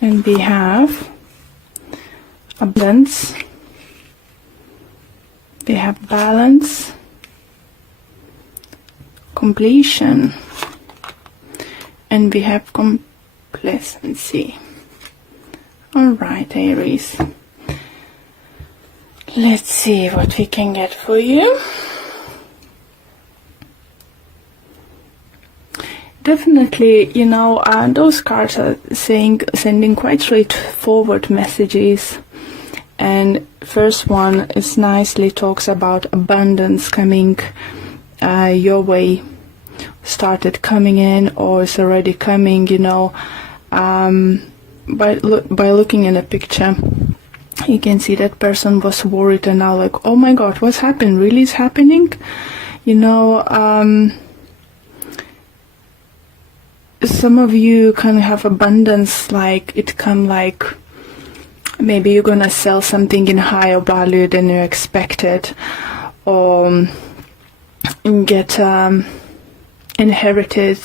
And we have abundance, we have balance, completion, and we have complacency. All right, Aries. Let's see what we can get for you. Definitely, you know, those cards are sending quite straightforward messages. And first one is nicely talks about abundance coming your way, started coming in or is already coming, you know. By looking in a picture, you can see that person was worried and now like, oh my god, what's happened? Really is happening? You know, some of you can have abundance, like it come like maybe you're gonna sell something in higher value than you expected, or get inherited,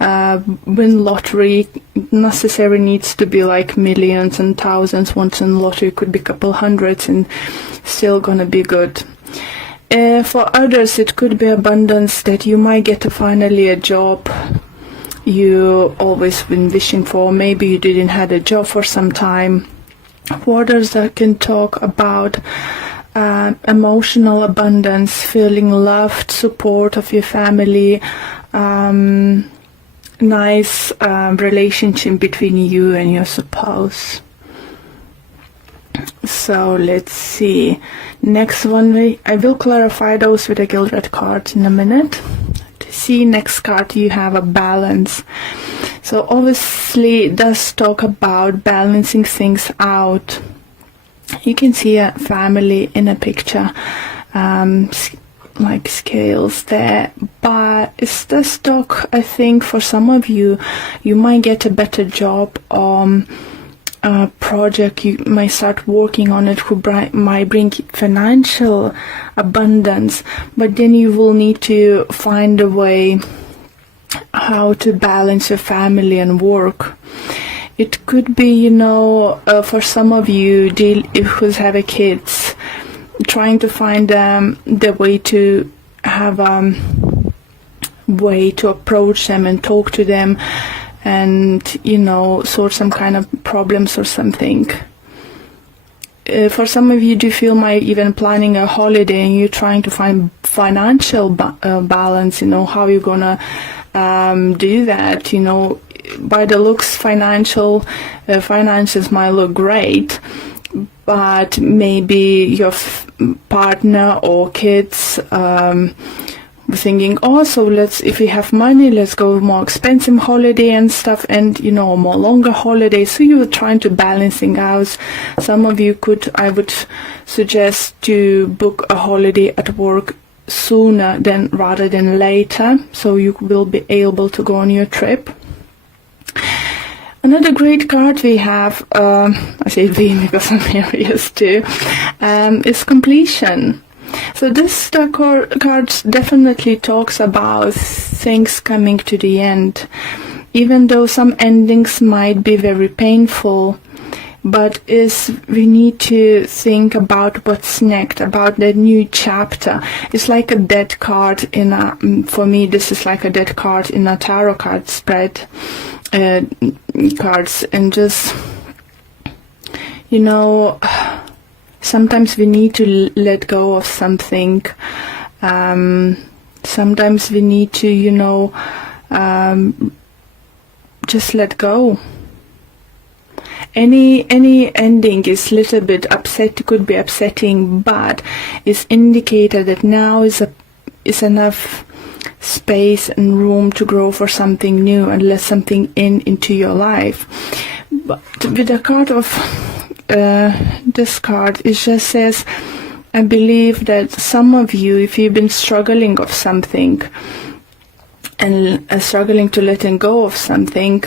win lottery. Necessarily needs to be like millions and thousands. Once in lottery could be a couple hundreds and still gonna be good. For others it could be abundance that you might get finally a job you always been wishing for. Maybe you didn't have a job for some time. For others that can talk about emotional abundance, feeling loved, support of your family, nice relationship between you and your spouse. So let's see. Next one, I will clarify those with the gilded cards in a minute. To see next card, you have a balance. So obviously it does talk about balancing things out. You can see a family in a picture, like scales there, but it's this talk, I think for some of you, you might get a better job, a project you might start working on it who might bring financial abundance, but then you will need to find a way how to balance your family and work. It could be, you know, for some of you who have kids, trying to find the way to have way to approach them and talk to them and, you know, sort some kind of problems or something. For some of you, do you feel might even planning a holiday and you're trying to find financial balance, you know, how you're gonna do that, you know. By the looks, finances might look great, but maybe your partner or kids thinking, oh, so if we have money, let's go more expensive holiday and stuff, and, you know, more longer holiday. So you're trying to balancing out. Some of you I would suggest to book a holiday at work sooner rather than later, so you will be able to go on your trip. Another great card we have, I say we because I'm Aries too, is completion. So this card definitely talks about things coming to the end, even though some endings might be very painful. But we need to think about what's next, about the new chapter. It's like a dead card for me, this is like a dead card in a tarot card spread, cards, and just, you know, sometimes we need to let go of something. Sometimes we need to, you know, just let go. Any ending is little bit could be upsetting, but it's indicated that now is enough space and room to grow for something new and let something into your life. But with the card of this card, it just says, I believe that some of you, if you've been struggling of something and struggling to letting go of something,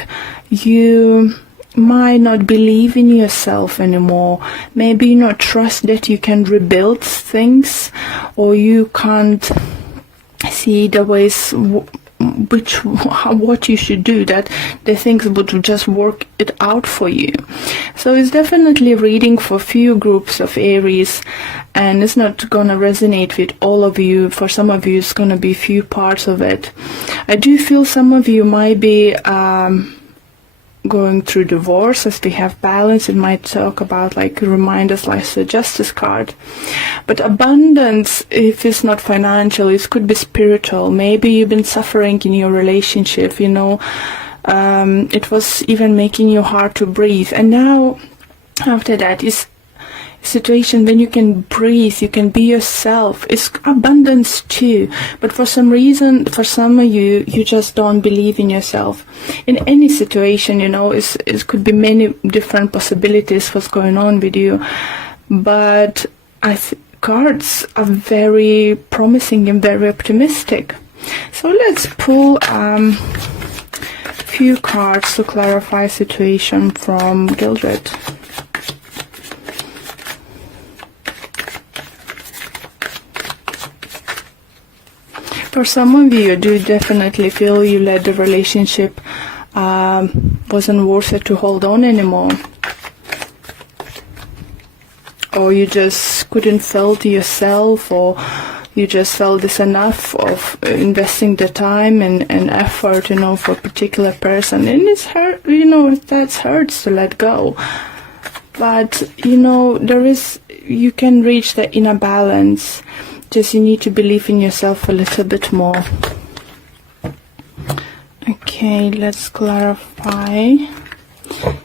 you might not believe in yourself anymore. Maybe you not trust that you can rebuild things, or you can't see the ways what you should do, that the things would just work it out for you. So it's definitely reading for few groups of Aries, and it's not gonna resonate with all of you. For some of you, it's gonna be few parts of it. I do feel some of you might be going through divorce. As we have balance, it might talk about, like, remind us, like the justice card. But abundance, if it's not financial, it could be spiritual. Maybe you've been suffering in your relationship, you know, it was even making you hard to breathe, and now after that is situation when you can breathe, you can be yourself. It's abundance too, but for some reason, for some of you, you just don't believe in yourself. In any situation, you know, it could be many different possibilities what's going on with you, but cards are very promising and very optimistic. So let's pull few cards to clarify situation from Gildred. For some of you, do definitely feel you let the relationship wasn't worth it to hold on anymore, or you just couldn't feel to yourself, or you just felt this enough of investing the time and effort, you know, for a particular person, and it's hurt, you know, that hurts to let go. But you know, you can reach the inner balance. Just you need to believe in yourself a little bit more. Okay, let's clarify.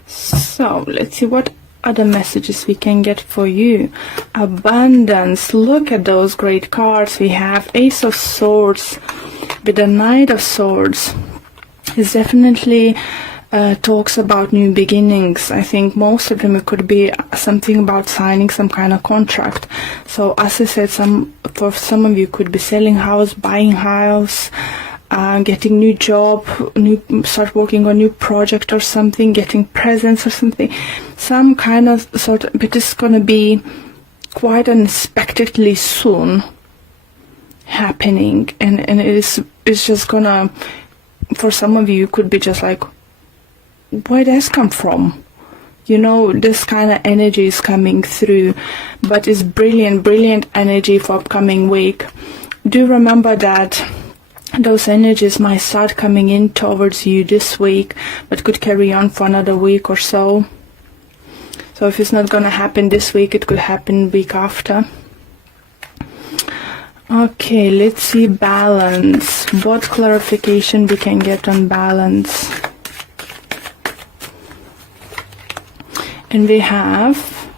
So let's see what other messages we can get for you. Abundance. Look at those great cards we have. Ace of Swords with the Knight of Swords. It's definitely talks about new beginnings. I think most of them, it could be something about signing some kind of contract. So as I said, for some of you could be selling house, buying house, getting new job, start working on new project or something, getting presents or something, some kind of sort of, but it's going to be quite unexpectedly soon happening, and it's just gonna, for some of you, could be just like, where does come from? You know, this kind of energy is coming through, but it's brilliant energy for upcoming week. Do remember that those energies might start coming in towards you this week, but could carry on for another week or so. So if it's not going to happen this week, it could happen week after. Okay, let's see balance. What clarification we can get on balance? And we have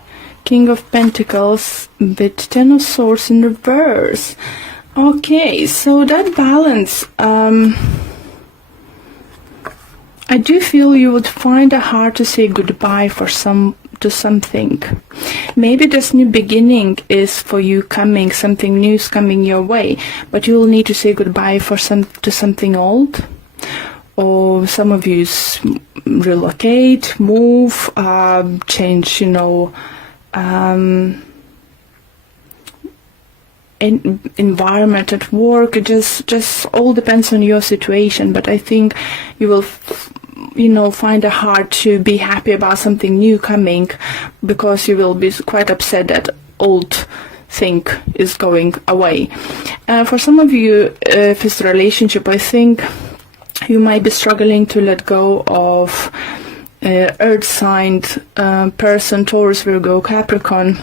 King of Pentacles with Ten of Swords in reverse. Okay, so that balance, I do feel you would find it hard to say goodbye to something. Maybe this new beginning is for you coming, something new is coming your way, but you will need to say goodbye to something old. Or some of you relocate, move, change, you know, environment at work. It just all depends on your situation. But I think you will, you know, find it hard to be happy about something new coming, because you will be quite upset that old thing is going away. For some of you, if it's a relationship, I think you might be struggling to let go of earth sign person, Taurus, Virgo, Capricorn,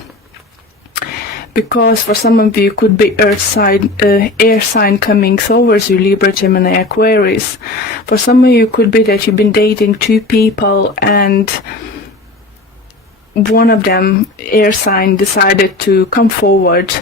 because for some of you could be earth sign, air sign coming towards you, Libra, Gemini, Aquarius. For some of you could be that you've been dating two people and one of them, air sign, decided to come forward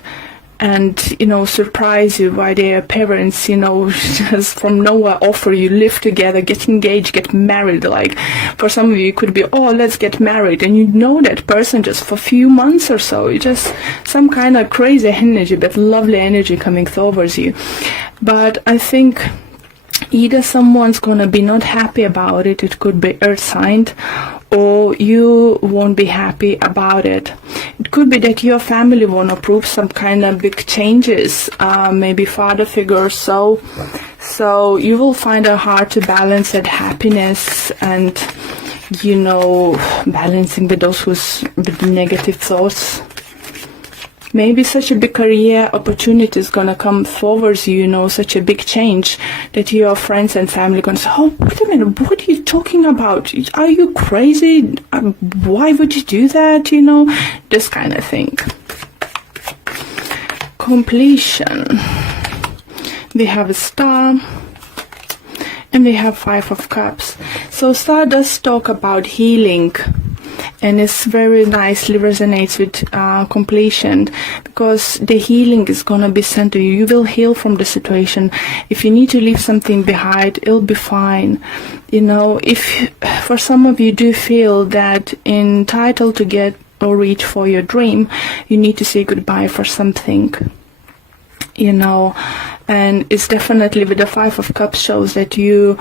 and, you know, surprise you by their parents, you know, just from nowhere offer you live together, get engaged, get married. Like, for some of you, it could be, oh, let's get married, and you know that person just for a few months or so. You just some kind of crazy energy, but lovely energy coming towards you. But I think either someone's gonna be not happy about it, it could be earth signed, or you won't be happy about it. It could be that your family won't approve some kind of big changes, maybe father figure or so. So you will find it hard to balance that happiness and, you know, balancing with those with negative thoughts. Maybe such a big career opportunity is gonna come forward, you know, such a big change that your friends and family gonna say, oh, wait a minute, what are you talking about? Are you crazy? Why would you do that? You know, this kind of thing. Completion. We have a Star. And we have Five of Cups. So Star does talk about healing. And it's very nicely resonates with completion, because the healing is going to be sent to you. You will heal from the situation. If you need to leave something behind, it'll be fine. You know, if for some of you do feel that entitled to get or reach for your dream, you need to say goodbye for something. You know, and it's definitely with the Five of Cups shows that you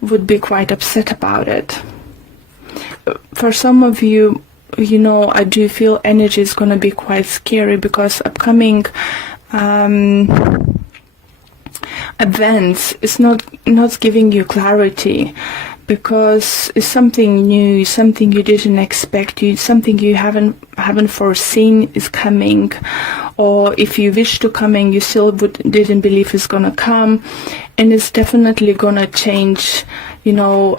would be quite upset about it. For some of you, you know, I do feel energy is going to be quite scary, because upcoming events is not giving you clarity, because it's something new, something you didn't expect, something you haven't foreseen is coming, or if you wish to coming, you still didn't believe it's gonna come, and it's definitely gonna change, you know,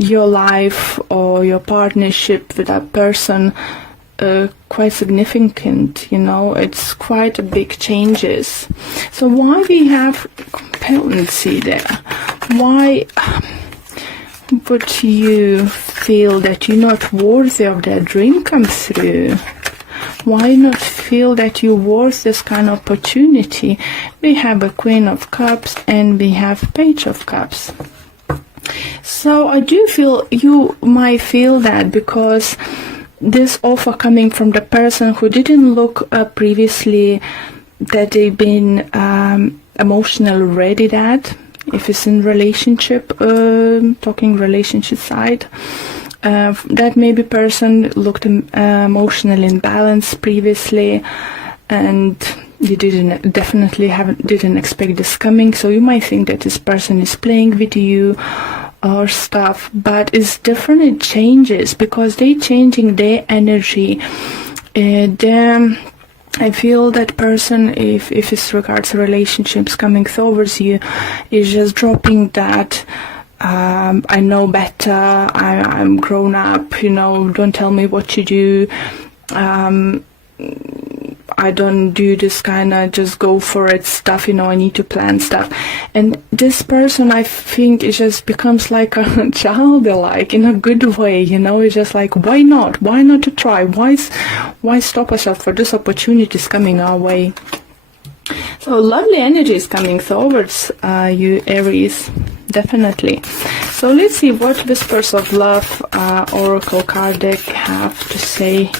your life or your partnership with that person quite significant. You know, it's quite a big changes. So why we have competency there? Why would you feel that you're not worthy of that dream come through? Why not feel that you're worth this kind of opportunity? We have a Queen of Cups and we have Page of Cups. So I do feel you might feel that, because this offer coming from the person who didn't look previously that they've been emotionally ready, that if it's in relationship, talking relationship side, that maybe person looked emotionally imbalanced previously, and you didn't expect this coming. So you might think that this person is playing with you or stuff, but it's different. It changes because they're changing their energy. I feel that person, if it's regards to relationships coming towards you, is just dropping that I know better, I'm grown up, you know, don't tell me what to do, I don't do this kind of just go for it stuff, you know, I need to plan stuff. And this person, I think, it just becomes like a childlike in a good way, you know. It's just like, why not to try, why stop ourselves for this opportunities coming our way. So lovely energy is coming towards you, Aries, definitely. So let's see what Whispers of Love Oracle card deck have to say.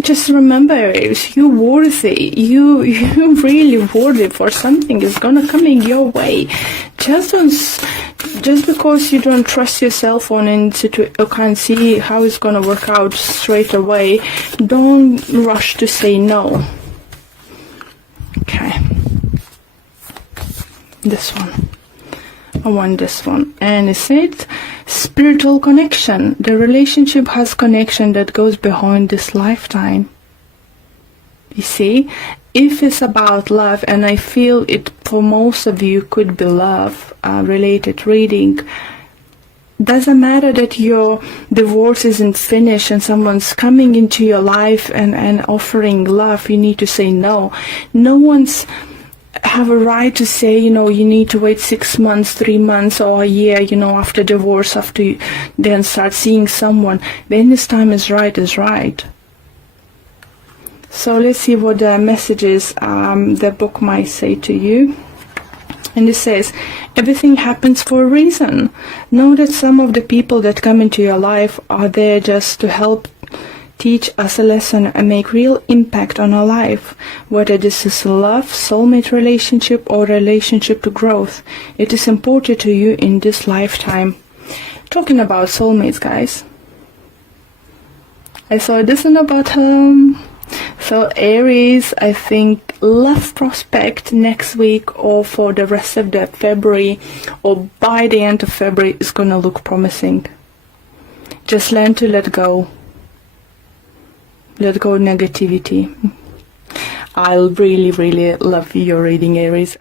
Just remember, Aries, you're worthy. You really worthy for something is gonna coming your way. Just because you don't trust yourself on or can't see how it's gonna work out straight away, don't rush to say no. Okay. This one. I want this one. And it said spiritual connection. The relationship has connection that goes beyond this lifetime. You see, if it's about love, and I feel it for most of you could be love related reading, doesn't matter that your divorce isn't finished and someone's coming into your life and offering love, you need to say no. No one's have a right to say, you know, you need to wait 6 months, 3 months, or a year, you know, after divorce, after you then start seeing someone. When this time is right, is right. So let's see what the messages the book might say to you. And it says, everything happens for a reason. Know that some of the people that come into your life are there just to help teach us a lesson and make real impact on our life, whether this is love, soulmate relationship, or relationship to growth. It is important to you in this lifetime. Talking about soulmates, guys. I saw this one about so Aries, I think love prospect next week or for the rest of the February or by the end of February is gonna look promising. Just learn to let go. Let go of negativity. I'll really, really love your reading, Aries.